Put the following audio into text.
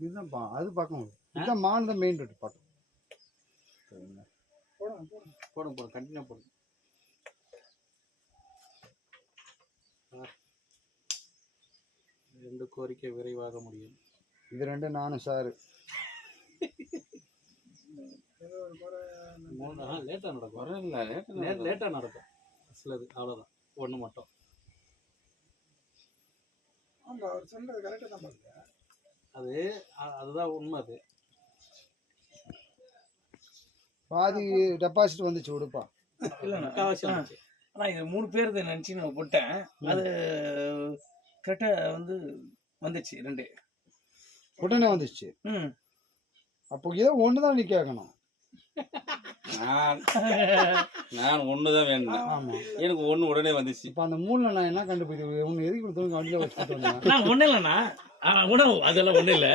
இதுதான் அது பார்க்க முடியும். இதுதான் மான் தான் மெயின் ரோடு பார்க்கணும். போடுங்க கண்டினியூ போடுங்க. ரெண்டு கோரிக்கை விரைவாக முடியும். இது ரெண்டு நானும் சார் லேட்டாக நடக்கும். லேட்டாக நடக்கும் சிலது, அவ்வளோதான். ஒன்று மட்டும் அதுதான் உண்மை. அது பாதி டெபாசிட் வந்துச்சு விடுப்பா. ஆனால் இது 3 பேர் நினச்சி நான் போட்டேன். அது கரெக்டாக வந்துச்சு 2 உடனே வந்துச்சு. அப்போ ஏதோ ஒன்று தான் நீ கேட்கணும். நான் ஒண்ணுதான் வேணும். எனக்கு ஒண்ணு உடனே வந்துச்சு. இப்ப அந்த மூணுல நான் என்ன கண்டுபிடிக்கிறேன்? ஒண்ணு எதுக்கு கொடுத்தவங்க வண்டியில வச்சுட்டு ஒண்ணு இல்லைண்ணா உணவு அதெல்லாம் ஒண்ணு இல்லை.